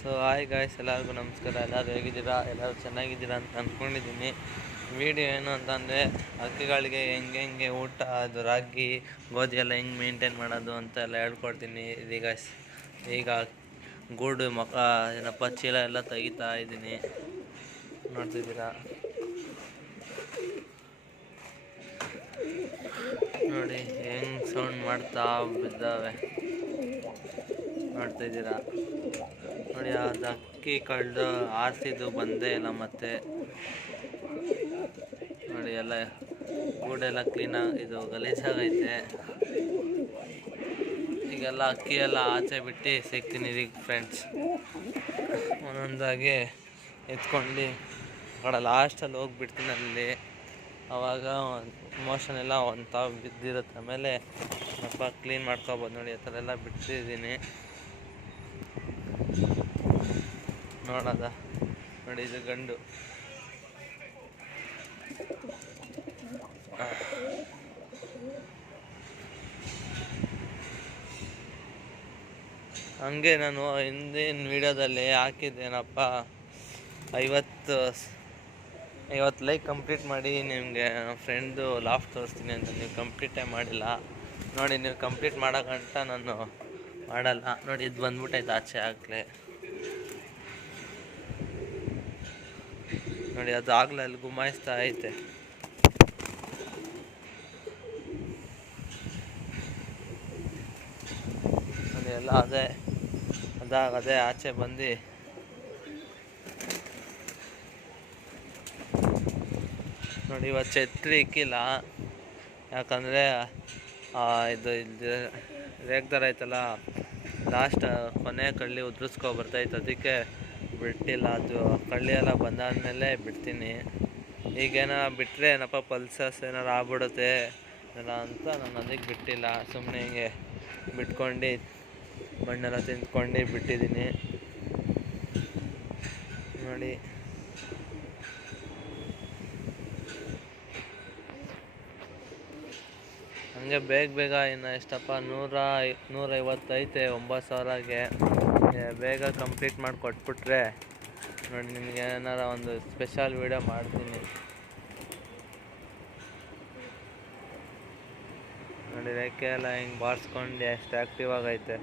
So hi guys, ಎಲ್ಲರಿಗೂ ನಮಸ್ಕಾರ. ಎಲ್ಲರೂ ಹೇಗಿದ್ದೀರಾ? ಎಲ್ಲರೂ ಚೆನ್ನಾಗಿದ್ದೀರಾ ಅಂತ ಅಂದ್ಕೊಂಡಿದ್ದೀನಿ. ವಿಡಿಯೋ ಏನು ಅಂತಂದರೆ, ಹಕ್ಕಿಗಳಿಗೆ ಹೆಂಗೆ ಊಟ, ಅದು ರಾಗಿ ಗೋಧಿ ಎಲ್ಲ ಹೆಂಗೆ ಮೇಂಟೈನ್ ಮಾಡೋದು ಅಂತ ಎಲ್ಲ ಹೇಳ್ಕೊಡ್ತೀನಿ. ಈಗ ಗೂಡು ಚೀಲ ಎಲ್ಲ ತೆಗಿತಾ ಇದ್ದೀನಿ, ನೋಡ್ತಿದ್ದೀರಾ. ನೋಡಿ ಹೆಂಗೆ ಸೌಂಡ್ ಮಾಡ್ತಾ ಬಿದ್ದಾವೆ, ನೋಡ್ತಿದ್ದೀರಾ. ನೋಡಿ ಅದು ಅಕ್ಕಿ ಕಳೆದು ಆರಿಸಿದ್ದು ಬಂದೇ ಇಲ್ಲ. ಮತ್ತೆ ನೋಡಿ ಎಲ್ಲ ಗೂಡೆಲ್ಲ ಇದು ಗಲೀಜಾಗೈತೆ. ಈಗೆಲ್ಲ ಅಕ್ಕಿ ಎಲ್ಲ ಆಚೆ ಬಿಟ್ಟು ಸಿಗ್ತೀನಿ ಈಗ ಫ್ರೆಂಡ್ಸ್. ಒಂದೊಂದಾಗಿ ಎತ್ಕೊಂಡು ಕಡೆ ಲಾಸ್ಟಲ್ಲಿ ಹೋಗ್ಬಿಡ್ತೀನಿ. ಅಲ್ಲಿ ಆವಾಗ ಮೋಷನ್ ಎಲ್ಲ ಬಿದ್ದಿರುತ್ತೆ. ಆಮೇಲೆ ಸ್ವಲ್ಪ ಕ್ಲೀನ್ ಮಾಡ್ಕೊಬೋದು. ನೋಡಿ ಆ ಥರ ಎಲ್ಲ ಬಿಡ್ತಿದ್ದೀನಿ. ನೋಡೋದ ನೋಡಿ, ಇದು ಗಂಡು. ಹಂಗೆ ನಾನು ಹಿಂದಿನ ವಿಡಿಯೋದಲ್ಲಿ ಹಾಕಿದ್ದೇನಪ್ಪ, 50 ಲೈಕ್ ಕಂಪ್ಲೀಟ್ ಮಾಡಿ ನಿಮಗೆ ಫ್ರೆಂಡು ಲಾಫ್ ತೋರಿಸ್ತೀನಿ ಅಂತ. ನೀವು ಕಂಪ್ಲೀಟೇ ಮಾಡಿಲ್ಲ. ನೋಡಿ, ನೀವು ಕಂಪ್ಲೀಟ್ ಮಾಡೋಕ್ಕಂಟ ನಾನು ಮಾಡಲ್ಲ. ನೋಡಿ, ಇದು ಬಂದ್ಬಿಟ್ಟೈತೆ ಆಚೆ ಆಗಲೇ. ನೋಡಿ, ಅದು ಆಗಲೇ ಅಲ್ಲಿ ಗುಮಾಯಿಸ್ತಾ ಐತೆ. ನೋಡಿ ಎಲ್ಲ ಅದೇ ಆಚೆ ಬಂದು ನೋಡಿ. ಇವತ್ತು ಛತ್ರಿ ಇಕ್ಕಿಲ್ಲ, ಯಾಕಂದರೆ ಇದು ರೇಗ್ದಾರ ಐತಲ್ಲ, ಲಾಸ್ಟ್ ಕೊನೆ ಕಳ್ಳಿ ಬರ್ತೈತೆ, ಅದಕ್ಕೆ ಬಿಟ್ಟಿಲ್ಲ. ಅದು ಕಳ್ಳಿ ಎಲ್ಲ ಬಂದಾದ್ಮೇಲೆ ಬಿಡ್ತೀನಿ. ಈಗೇನ ಬಿಟ್ಟರೆ ಏನಪ್ಪ ಪಲ್ಸಸ್ ಏನಾರು ಆಗ್ಬಿಡುತ್ತೆ ಎಲ್ಲ ಅಂತ ನಾನು ಅದಕ್ಕೆ ಬಿಟ್ಟಿಲ್ಲ. ಸುಮ್ಮನೆ ಹಿಂಗೆ ಬಿಟ್ಕೊಂಡು ಮಣ್ಣೆಲ್ಲ ತಿಂದ್ಕೊಂಡು ಬಿಟ್ಟಿದ್ದೀನಿ. ನೋಡಿ, ಹಂಗೆ ಬೇಗ ಇನ್ನು ಎಷ್ಟಪ್ಪ 150 ಐತೆ 9,000ಗೆ. ಬೇಗ ಕಂಪ್ಲೀಟ್ ಮಾಡಿ ಕೊಟ್ಬಿಟ್ರೆ ನೋಡಿ, ನಿಮಗೆ ಏನಾರ ಒಂದು ಸ್ಪೆಷಲ್ ವಿಡಿಯೋ ಮಾಡ್ತೀನಿ. ನೋಡಿ, ರೆಕ್ಕೆ ಎಲ್ಲ ಹಿಂಗೆ ಬಾರಿಸ್ಕೊಂಡು ಎಷ್ಟು ಆ್ಯಕ್ಟಿವ್ ಆಗೈತೆ.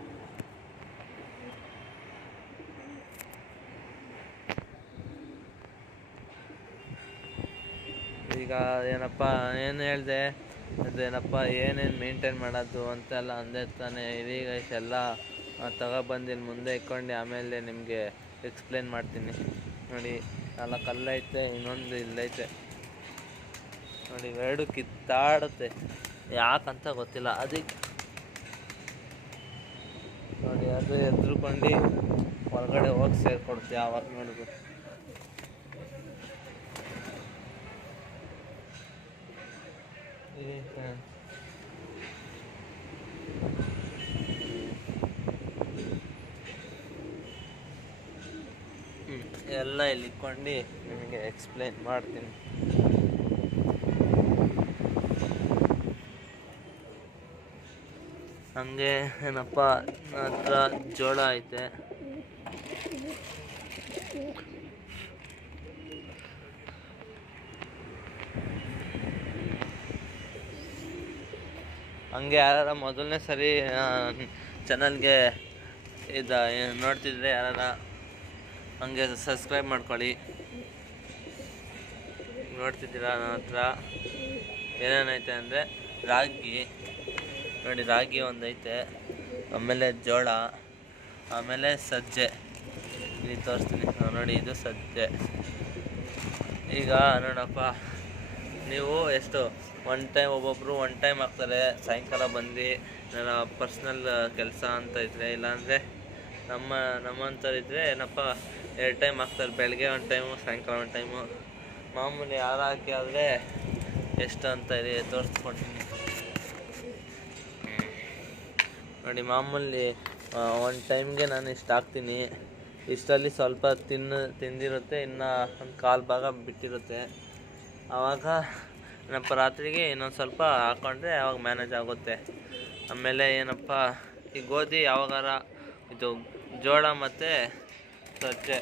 ಈಗ ಏನು ಹೇಳಿದೆ, ಅದೇನಪ್ಪ ಏನೇನು ಮೇಂಟೈನ್ ಮಾಡೋದು ಅಂತೆಲ್ಲ ಅಂದೇ ತಾನೆ. ಇದೀಗ ಇಷ್ಟೆಲ್ಲ ತಗೊಬಂದು ಮುಂದೆ ಇಟ್ಕೊಂಡು ಆಮೇಲೆ ನಿಮಗೆ ಎಕ್ಸ್ಪ್ಲೇನ್ ಮಾಡ್ತೀನಿ. ನೋಡಿ, 4 ಕಲ್ಲೈತೆ, ಇನ್ನೊಂದು ಇಲ್ಲೈತೆ. ನೋಡಿ, ಎರಡು ಕಿತ್ತಾಡುತ್ತೆ, ಯಾಕಂತ ಗೊತ್ತಿಲ್ಲ. ಅದಕ್ಕೆ ನೋಡಿ, ಅದು ಎದ್ರುಕೊಂಡು ಹೊರಗಡೆ ಹೋಗಿ ಸೇರ್ಕೊಡುತ್ತೆ ಯಾವಾಗ ನೋಡಿದ್ರು. ಎಲ್ಲ ಇಲ್ಲಿ ಇಟ್ಕೊಂಡು ನಿಮಗೆ ಎಕ್ಸ್ಪ್ಲೇನ್ ಮಾಡ್ತೀನಿ. ಹಂಗೆ ಏನಪ್ಪ, ಹತ್ರ ಜೋಳ ಐತೆ. ಹಂಗೆ ಯಾರು ಮೊದಲನೇ ಸರಿ ಚಾನಲ್ಗೆ ನೋಡ್ತಿದ್ರೆ ಯಾರು ಹಂಗೆ ಸಬ್ಸ್ಕ್ರೈಬ್ ಮಾಡ್ಕೊಳ್ಳಿ. ನೋಡ್ತಿದ್ದೀರಾ, ನನ್ನ ಹತ್ರ ಏನೇನೈತೆ ಅಂದರೆ ರಾಗಿ. ನೋಡಿ, ರಾಗಿ ಒಂದೈತೆ, ಆಮೇಲೆ ಜೋಳ, ಆಮೇಲೆ ಸಜ್ಜೆ. ಇಲ್ಲಿ ತೋರಿಸ್ತೀನಿ ನೋಡಿ, ಇದು ಸಜ್ಜೆ. ಈಗ ನೋಡಪ್ಪ, ನೀವು ಎಷ್ಟು ಒಬ್ಬೊಬ್ಬರು ಒನ್ ಟೈಮ್ ಹಾಕ್ತಾರೆ. ಸಾಯಂಕಾಲ ಬಂದು ನನ್ನ ಪರ್ಸ್ನಲ್ ಕೆಲಸ ಅಂತ ಇದ್ದರೆ, ಇಲ್ಲಾಂದರೆ ನಮ್ಮಂಥವ್ರಿದ್ರೆ ಏನಪ್ಪ 2 ಟೈಮ್ ಹಾಕ್ತಾರೆ. ಬೆಳಗ್ಗೆ 1 ಟೈಮು, ಸಾಯಂಕಾಲ 1 ಟೈಮು. ಮಾಮೂಲಿ ಯಾರು ಹಾಕಿ ಆದರೆ ಎಷ್ಟು ಅಂತ ಇದೆ ತೋರಿಸ್ಕೊಡ್ತೀನಿ. ನೋಡಿ, ಮಾಮೂಲಿ 1 ಟೈಮ್ಗೆ ನಾನು ಇಷ್ಟು ಹಾಕ್ತೀನಿ. ಇಷ್ಟರಲ್ಲಿ ಸ್ವಲ್ಪ ತಿಂದಿರುತ್ತೆ, ಇನ್ನು ಒಂದು 1/4 ಭಾಗ ಬಿಟ್ಟಿರುತ್ತೆ. ಆವಾಗ ಏನಪ್ಪ ರಾತ್ರಿಗೆ ಇನ್ನೊಂದು ಸ್ವಲ್ಪ ಹಾಕ್ಕೊಂಡ್ರೆ ಆವಾಗ ಮ್ಯಾನೇಜ್ ಆಗುತ್ತೆ. ಆಮೇಲೆ ಏನಪ್ಪ, ಈ ಗೋಧಿ ಯಾವಾಗಾರ ಇದು ಜೋಳ ಮತ್ತು ಸಜ್ಜೆ,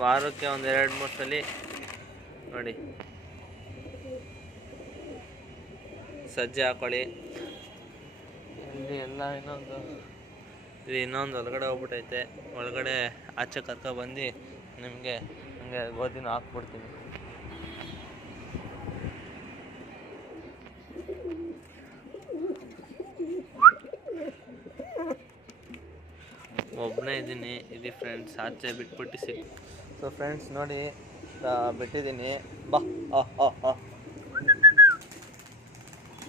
ವಾರಕ್ಕೆ ಒಂದು 2-3 ಸಲ ನೋಡಿ ಸಜ್ಜೆ ಹಾಕೊಳ್ಳಿ. ಇಲ್ಲಿ ಎಲ್ಲ ಇನ್ನೊಂದು ಒಳಗಡೆ ಹೋಗ್ಬಿಟ್ಟೈತೆ. ಒಳಗಡೆ ಆಚೆ ಕರ್ಕೊಬಂದು ನಿಮಗೆ ಹಂಗೆ ಗೋಧಿನ ಹಾಕ್ಬಿಡ್ತೀನಿ. ಒಬ್ಬನೇ ಇದ್ದೀನಿ. ಇದು ಫ್ರೆಂಡ್ಸ್ ಆಚೆ ಬಿಟ್ಬಿಟ್ಟು ಸೊ ಫ್ರೆಂಡ್ಸ್ ನೋಡಿ ಬಿಟ್ಟಿದ್ದೀನಿ. ಬಾ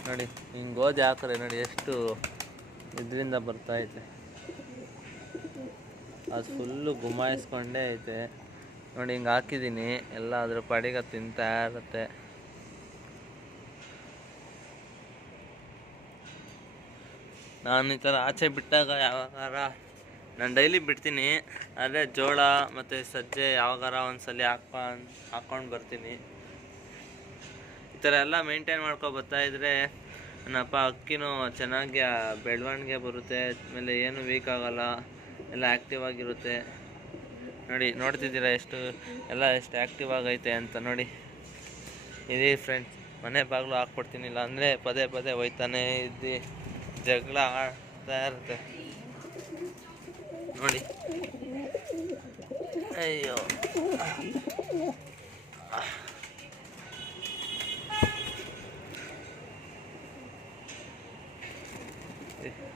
ನೋಡಿ ಹಿಂಗೆ ಗೋಧಿ ಹಾಕ್ರೆ ನೋಡಿ ಎಷ್ಟು ಇದರಿಂದ ಬರ್ತೈತೆ. ಅದು ಫುಲ್ಲು ಗುಮಾಯಿಸ್ಕೊಂಡೇ ಐತೆ ನೋಡಿ. ಹಿಂಗೆ ಹಾಕಿದ್ದೀನಿ, ಎಲ್ಲ ಅದ್ರ ಪಾಡಿಗೆ ತಿಂತಾ ಇರುತ್ತೆ. ನಾನು ಈ ಥರ ಆಚೆ ಬಿಟ್ಟಾಗ ಯಾವಾಗಾರ ನಾನು ಡೈಲಿ ಬಿಡ್ತೀನಿ, ಆದರೆ ಜೋಳ ಮತ್ತು ಸಜ್ಜೆ ಯಾವಾಗಾರ ಒಂದ್ಸಲ ಹಾಕ್ಕೊಂಡು ಬರ್ತೀನಿ. ಈ ಥರ ಎಲ್ಲ ಮೇಂಟೈನ್ ಬರ್ತಾಯಿದ್ರೆ ನನ್ನಪ್ಪ ಅಕ್ಕಿನೂ ಚೆನ್ನಾಗಿ ಬೆಳವಣಿಗೆ ಬರುತ್ತೆ. ಆಮೇಲೆ ಏನು ವೀಕ್ ಆಗೋಲ್ಲ, ಎಲ್ಲ ಆ್ಯಕ್ಟಿವ್ ಆಗಿರುತ್ತೆ. ನೋಡಿ ನೋಡ್ತಿದ್ದೀರಾ ಎಷ್ಟು ಆ್ಯಕ್ಟಿವ್ ಆಗೈತೆ ಅಂತ ನೋಡಿ. ಇದೇ ಫ್ರೆಂಡ್ಸ್ ಮನೆ ಬಾಗಿಲು ಹಾಕ್ಕೊಡ್ತೀನಿ, ಇಲ್ಲ ಅಂದರೆ ಪದೇ ಹೋಯ್ತಾನೆ ಇದ್ದು ಜಗಳ ಆಡ್ತಾ ಇರುತ್ತೆ ನೋಡಿ. ಅಯ್ಯೋ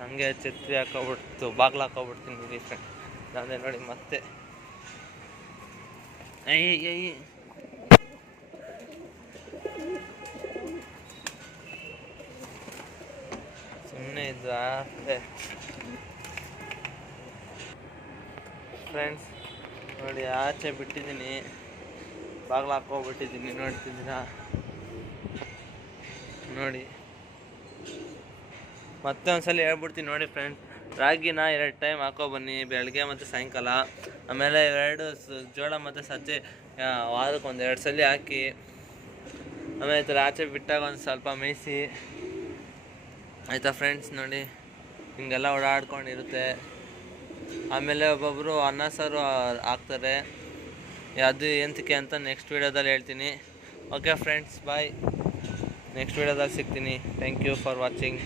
ಹಂಗೆ ಛತ್ರಿ ಹಾಕೋಬಿಡ್ತು, ಬಾಗ್ಲು ಹಾಕೋಬಿಡ್ತೀನಿ ರೀ ಫ್ರೆಂಡ್. ಅದೇ ನೋಡಿ ಮತ್ತೆ ಸುಮ್ಮನೆ ಇದ್ದ ಫ್ರೆಂಡ್ಸ್ ನೋಡಿ. ಆಚೆ ಬಿಟ್ಟಿದ್ದೀನಿ, ಬಾಗ್ಲು ಹಾಕೋಬಿಟ್ಟಿದ್ದೀನಿ, ನೋಡ್ತಿದ್ದೀರಾ ನೋಡಿ. ಮತ್ತೆ ಒಂದ್ಸಲ ಹೇಳ್ಬಿಡ್ತೀನಿ ನೋಡಿ ಫ್ರೆಂಡ್ಸ್, ರಾಗಿನ 2 ಟೈಮ್ ಹಾಕೊಬನ್ನಿ, ಬೆಳಗ್ಗೆ ಮತ್ತು ಸಾಯಂಕಾಲ. ಆಮೇಲೆ 2 ಜೋಳ ಮತ್ತು ಸಜ್ಜೆ ವಾರಕ್ಕೆ 1-2 ಸಲ ಹಾಕಿ. ಆಮೇಲೆ ಈ ಥರ ಆಚೆ ಬಿಟ್ಟಾಗ ಒಂದು ಸ್ವಲ್ಪ ಮೇಯಿಸಿ ಆಯಿತಾ ಫ್ರೆಂಡ್ಸ್. ನೋಡಿ ಹಿಂಗೆಲ್ಲ ಓಡಾಡ್ಕೊಂಡಿರುತ್ತೆ. ಆಮೇಲೆ ಒಬ್ಬೊಬ್ಬರು ಅನ್ನ ಸಾರು ಹಾಕ್ತಾರೆ, ಅದು ಎಂತಕ್ಕೆ ಅಂತ ನೆಕ್ಸ್ಟ್ ವೀಡಿಯೋದಲ್ಲಿ ಹೇಳ್ತೀನಿ. ಓಕೆ ಫ್ರೆಂಡ್ಸ್, ಬಾಯ್. ನೆಕ್ಸ್ಟ್ ವೀಡಿಯೋದಲ್ಲಿ ಸಿಗ್ತೀನಿ. Thank you for watching.